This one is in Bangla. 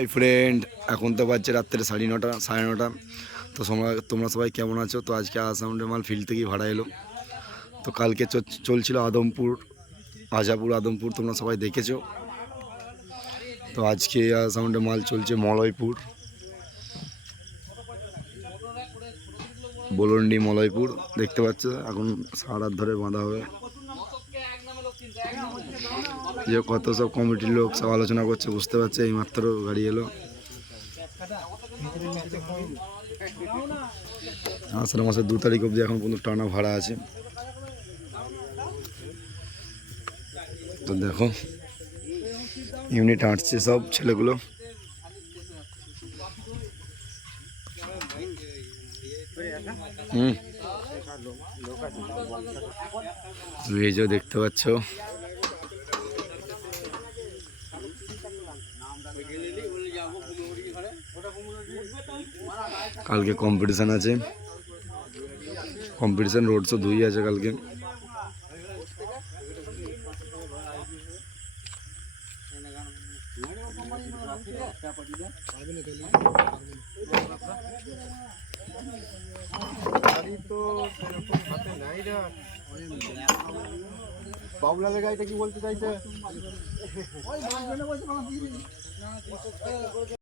হাই ফ্রেন্ড এখন তো বাজছে রাত্রে সাড়ে নটা সাড়ে নটা। তো তোমরা তোমরা সবাই কেমন আছো? তো আজকে আসামের মাল ফিল্ড থেকেই ভাড়া এলো। তো কালকে চলছিল আদমপুর, আজাপুর, আদমপুর, তোমরা সবাই দেখেছ। তো আজকে আসামের মাল চলছে মলয়পুর। বলন্ডি, মলয়পুর, দেখতে পাচ্ছ? এখন সারাত ধরে বাঁধা হবে। যে কত সব কমিটির লোক সব আলোচনা করছে, বুঝতে পারছে এই মাত্র গাড়ি এলো। আষাঢ় মাসের দু তারিখ অবধি এখন পর্যন্ত টানা ভাড়া আছে। তো দেখো, ইউনিট হাঁটছে সব ছেলেগুলো। হুম। এই যে দেখতে পাচ্ছ কালকে কম্পিটিশান আছে। কম্পিটিশান রোড শো দুই আছে কালকে। বাবুলালের গাড়িটা কি বলতে চাইছে?